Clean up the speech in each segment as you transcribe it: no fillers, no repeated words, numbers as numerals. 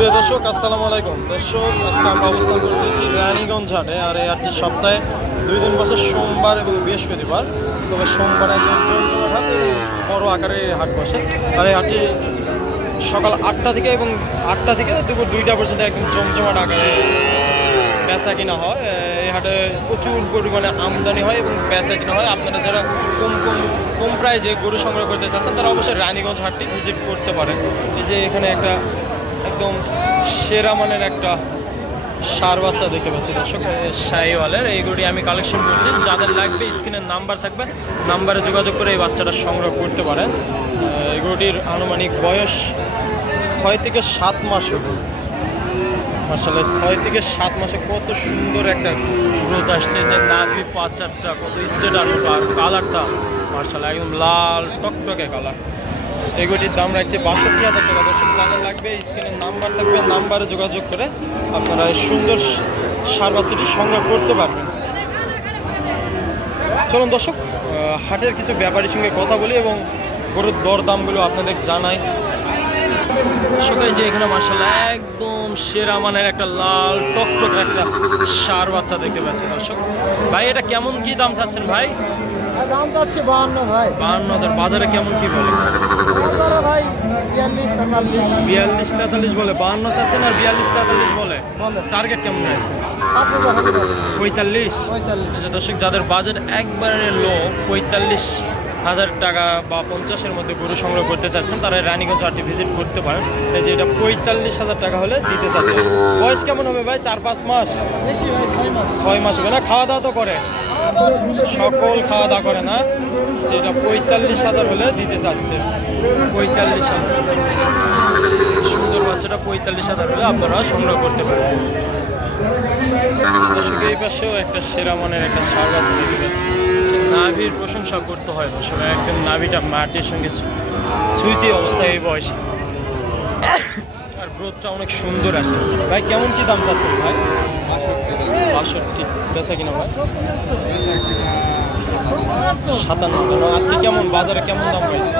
সুপ্রিয় দর্শক, আসসালামু আলাইকুম। দর্শক, আজকে আমরা অবস্থান করতেছি রানীগঞ্জ হাটে। আর এই হাটটি সপ্তাহে 2 দিন বসে, সোমবার এবং বৃহস্পতিবার। তবে সোমবার একদম জমজমাট হাট, বড় আকারে হাট বসে। আর এই হাটটি সকাল 8টা থেকে এবং 8টা থেকে দুপুর 2টা পর্যন্ত একদম জমজমাট আকারে বেচা কিনা হয়। এই হাটে প্রচুর পরিমাণে আমদানি হয় এবং বেচা কিনা হয়। আপনারা যারা কম প্রাইজে গরু সংগ্রহ করতে চাচ্ছেন তারা অবশ্যই রানীগঞ্জ হাটটি ভিজিট করতে পারেন। এই যে এখানে একটা একদম সেরা মানের একটা ষাঁড় বাচ্চা দেখতে পাচ্ছি দর্শক, শাহিওয়ালের। এই গরুটি আমি কালেকশন করছি। যাদের লাগবে স্ক্রিনের নাম্বার থাকবে, নাম্বারে যোগাযোগ করে এই বাচ্চাটা সংগ্রহ করতে পারেন। এই গরুটির আনুমানিক বয়স 6 থেকে 7 মাস হবে। মাশাআল্লাহ, 6 থেকে 7 মাসে কত সুন্দর একটা গ্রোথ আসছে। যে নাভি পাচারটা কত স্ট্রেট আর কালারটা মাশাআল্লাহ একদম লাল টকটকে কালার। এই গরুটির দাম রাখছে 62,000 টাকা। দর্শক, যাদের লাগবে স্ক্রিনের নাম্বার থাকবে, নাম্বারে যোগাযোগ করে আপনারা এই সুন্দর ষাঁড় বাচ্চাটি সংগ্রহ করতে পারবেন। চলুন দর্শক, হাটের কিছু ব্যাপারীর সঙ্গে কথা বলি এবং গরুর দরদামগুলো আপনাদের জানাই। সকালে যে এখানে মাশাআল্লাহ একদম সেরা মানের একটা লাল টকটক একটা ষাঁড় বাচ্চা দেখতে পাচ্ছি দর্শক। ভাই, এটা কেমন কি দাম চাচ্ছেন ভাই? দাম চাচ্ছে 52 ভাই। 52,000। বাজারে কেমন কি বলে ভাই? 42-43 বলে। 52 চাচ্ছেন আর 42-43 বলে। টার্গেট কেমন আছে? 45। আচ্ছা দর্শক, যাদের বাজেট একবারে লো, 45,000 টাকা বা 50-এর মধ্যে গরু সংগ্রহ করতে চাচ্ছেন, তারা রানীগঞ্জ হাটটি ভিজিট করতে পারেন। এই যে এটা 45,000 টাকা হলে দিতে চাচ্ছেন। বয়স কেমন হবে ভাই? 4-5 মাস? বেশি ভাই, 6 মাস হবে না? খাওয়া দাওয়া তো করে? সকল খাওয়া দাওয়া করে না? যেটা 45,000 হলে দিতে চাচ্ছে। 45,000 সুন্দর বাচ্চাটা 45,000 হলে আপনারা সংগ্রহ করতে পারবেন। দর্শক, এই পাশেও একটা সেরা মানের একটা ষাঁড় বাচ্চা দেখতে পাচ্ছি। নাভির প্রশংসা করতে হয় দর্শক, একদম নাভিটা মাটির সঙ্গে সুইচি অবস্থায় এই বয়সে। আর গ্রোথটা অনেক সুন্দর আছে। ভাই, কেমন কি দাম চাচ্ছেন ভাই? 62। বেচা কিনা ভাই 57। আজকে কেমন বাজারে কেমন দাম পাইছে?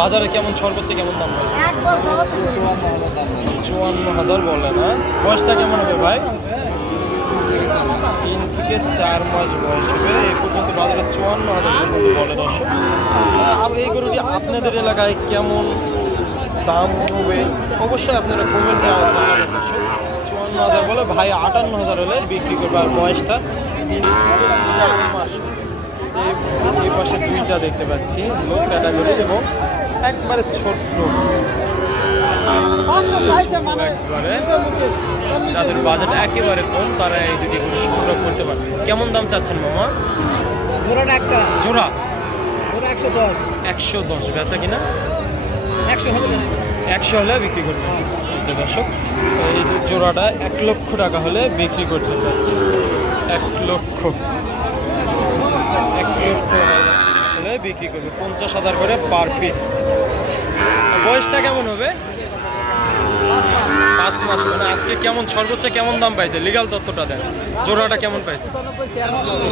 বাজারে কেমন সর্বোচ্চ কেমন দাম পাইছে? 54,000 বলে না? বয়সটা কেমন হবে ভাই? 3 থেকে 4 মাস বয়স হবে। এই পর্যন্ত বাজারে 54,000 পর্যন্ত বলে দর্শক। এই গরুটি আপনাদের এলাকায় কেমন দাম হবে অবশ্যই আপনারা কমেন্টে জানাবেন দর্শক। 54,000 বলে, ভাই 58,000 হলে বিক্রি করবে। আর বয়সটা 3 থেকে 4 মাস। যে এই পাশে 2টা দেখতে পাচ্ছি লো ক্যাটাগরি এবং একবারে ছোট্ট। যাদের বাজেট একেবারে কম তারা এই দুটি গরু সংগ্রহ করতে পারবে। কেমন দাম চাচ্ছেন মামা? জোড়া 110। বেচা কিনা 100 হলে বিক্রি করবে। আচ্ছা দর্শক, এই জোড়াটা 1 লক্ষ টাকা হলে বিক্রি করতে চাচ্ছে। 1 লক্ষ হলে বিক্রি করবে। 50,000 করে পার পিস। বয়সটা কেমন হবে? 5 মাস। মানে আজকে কেমন সর্বোচ্চ কেমন দাম পাইছে? লিগাল তথ্যটা দেন। জোড়াটা কেমন পাইছে?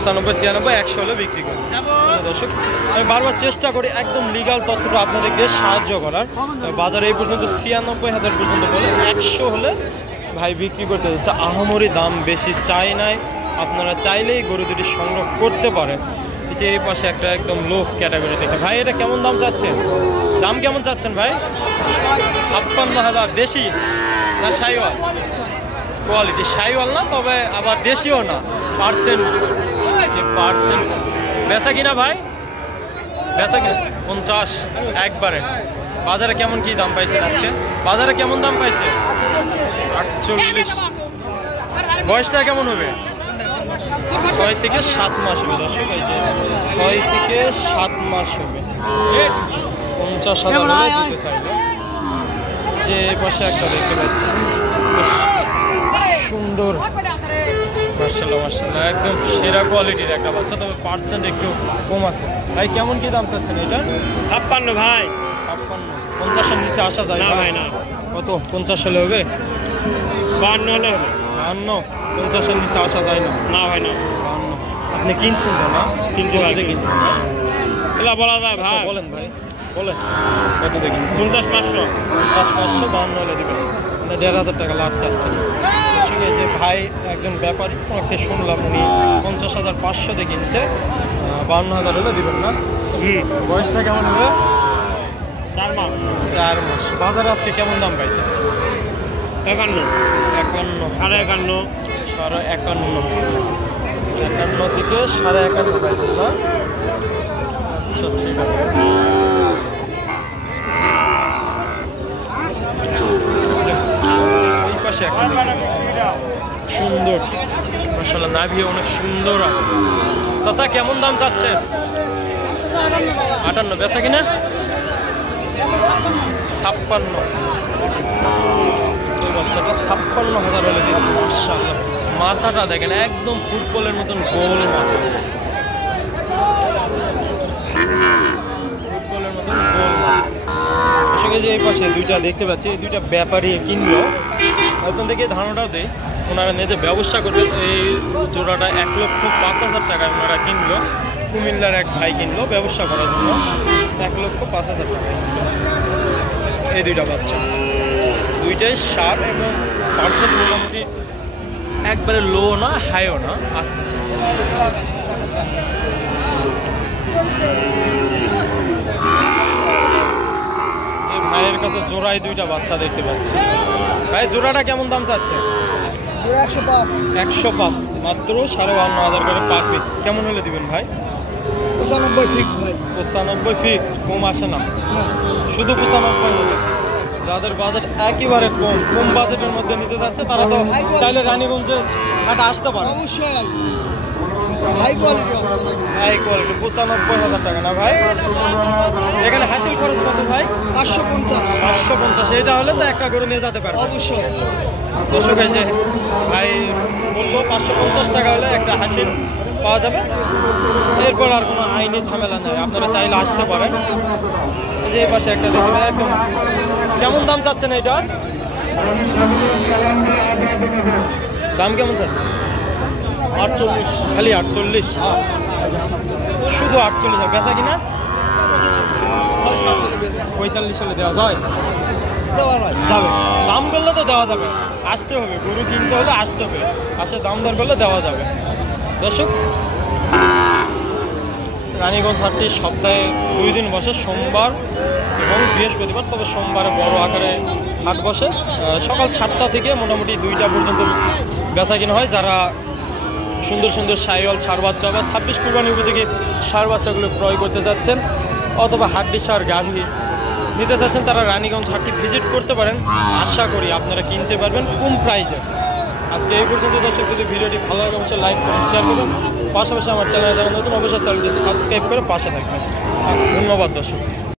95-96, 100 হলে বিক্রি করবে। দর্শক, আমি বারবার চেষ্টা করি একদম লিগাল তথ্যটা আপনাদেরকে সাহায্য করার। বাজারে এই পর্যন্ত 96,000 পর্যন্ত বলে। 100 হলে ভাই বিক্রি করতে যাচ্ছে। আহামরি দাম বেশি চাই নাই, আপনারা চাইলেই গরু দুটি সংগ্রহ করতে পারেন। যে এই পাশে একটা একদম লো ক্যাটাগরি দেখে। ভাই, এটা কেমন দাম চাচ্ছেন? দাম কেমন চাচ্ছেন ভাই? 56,000। দেশি না শাহিওয়াল? কোয়ালিটি শাহিওয়াল না, তবে আবার দেশিও না। পার্সেন্ট বেচা কিনা ভাই? বেচা কিনা 50 একবারে। বাজারে কেমন কি দাম পাইছে আজকে? বাজারে কেমন দাম পাইছে? 48। বয়সটা কেমন হবে? 6 থেকে 7 মাস হবে দর্শক। এই যে 6 থেকে 7 মাস হবে। 50,000 হলে দিতে চাইল। যে পাশে একটা দেখতে পাচ্ছি বেশ সুন্দর, মাশাআল্লাহ একদম সেরা কোয়ালিটির একটা বাচ্চা, তবে পার্সেন্ট একটু কম আছে। ভাই, কেমন কি দাম চাচ্ছেন এটা? 56 ভাই। 56। 50-এর নিচে আসা যায় না ভাই? না। কত? 50 হলে হবে? 52 হলে হবে। 52। 50-এর নিচে আসা যায় না? না ভাই, না। 52। আপনি কিনছেন তো না? কিনছি ভাই। কিনছেন না? এলা বলা যায় ভাই। বলেন ভাই, বলেন কত দিয়ে কিনছেন? 50-500। 50-500। 52 হলে দেবেন। 1,500 টাকা লাভ চাচ্ছেন। সঙ্গে যে ভাই একজন ব্যাপারী ওনাকে শুনলাম উনি 50,500 কিনছে, 52,000 হলে দিবেন না? বয়সটা কেমন হবে? 4 মাস। 4 মাস। বাজারে আজকে কেমন দাম পাইছে? 51 সাড়ে একান্ন থেকে 51.5 পাইছেন না? আচ্ছা ঠিক আছে। এই পাশে একটা সুন্দর মাশাআল্লাহ, নাভিও অনেক সুন্দর আছে। চাচা কেমন দাম চাচ্ছে? 58। বেচা কিনা 56। এই বাচ্চাটা 56,000 হলে দিন। মাশাআল্লাহ, মাথাটা দেখেন একদম ফুটবলের মতন গোল মাথা, ফুটবলের মতন গোল মাথা। আসলে যে এই পাশে দুইটা দেখতে পাচ্ছি, এই দুইটা ব্যাপারী কিনলো। ওখান থেকে ধারণাটাও দেয়, ওনারা নিজে ব্যবসা করবে। এই জোড়াটা 1,05,000 টাকায় ওনারা কিনলো। কুমিল্লার এক ভাই কিনলো ব্যবসা করার জন্য, 1,05,000 টাকায়। এই দুইটা বাচ্চা, দুইটাই সার এবং পার্সেন্ট মোটামুটি একবারে লো না হাইও না, আছে। যে ভাইয়ের কাছে জোড়ায় দুইটা বাচ্চা দেখতে পাচ্ছি। ভাই জোড়াটা কেমন দাম চাচ্ছে? 105 মাত্র, 52,000 করে পার পিস। কেমন হলে দিবেন ভাই? 95 ফিক্স ভাই। 95 ফিক্সড, কম আসে না? শুধু 95 হলে। যাদের বাজেট একেবারে কম বাজেটের মধ্যে নিতে যাচ্ছে তারা তো চাইলে রানীগঞ্জে হাটে আসতে পারে। অবশ্যই হাই কোয়ালিটি আছে। হাই কোয়ালিটি 95,000 টাকা না ভাই? এখানে হাসিল খরচ কত ভাই? 550। এটা হলে তো একটা গরু নিয়ে যেতে পারে অবশ্যই। দর্শক এই যে ভাই বললো 550 টাকা হলে একটা হাসিল পাওয়া যাবে। এরপর আর কোনো আইনি ঝামেলা নেই, আপনারা চাইলে আসতে পারেন। এই যে এই পাশে একটা দেখবেন একদম। কেমন দাম চাচ্ছেন এটার? দাম কেমন চাচ্ছেন? 48। খালি 48? আচ্ছা, শুধু 48। বেচা কিনা 45 হলে দেওয়া যায়? যাবে, দাম করলে তো দেওয়া যাবে, আসতে হবে। গরু কিনতে হলে আসতে হবে, আসে দাম দর করলে দেওয়া যাবে। দর্শক, রানীগঞ্জ হাটটি সপ্তাহে 2 দিন বসে, সোমবার এবং বৃহস্পতিবার। তবে সোমবারে বড় আকারে হাট বসে, সকাল 7টা থেকে মোটামুটি 2টা পর্যন্ত বেচা কিনা হয়। যারা সুন্দর সুন্দর সাইওয়াল ষাঁড় বাচ্চা বা 26 কুরবানি উপযোগী ষাঁড় বাচ্চাগুলো ক্রয় করতে যাচ্ছেন অথবা হাড্ডি ষাঁড় গাভী নিতে চাচ্ছেন, তারা রানীগঞ্জ হাটটি ভিজিট করতে পারেন। আশা করি আপনারা কিনতে পারবেন কম প্রাইসে। আজকে এই পর্যন্ত। দর্শক, যদি ভিডিওটি ভালো লাগে অবশ্যই লাইক করুন, শেয়ার করুন। পাশাপাশি আমার চ্যানেলে যারা নতুন অবশ্যই চ্যানেলটি সাবস্ক্রাইব করে পাশে থাকবেন। ধন্যবাদ দর্শক।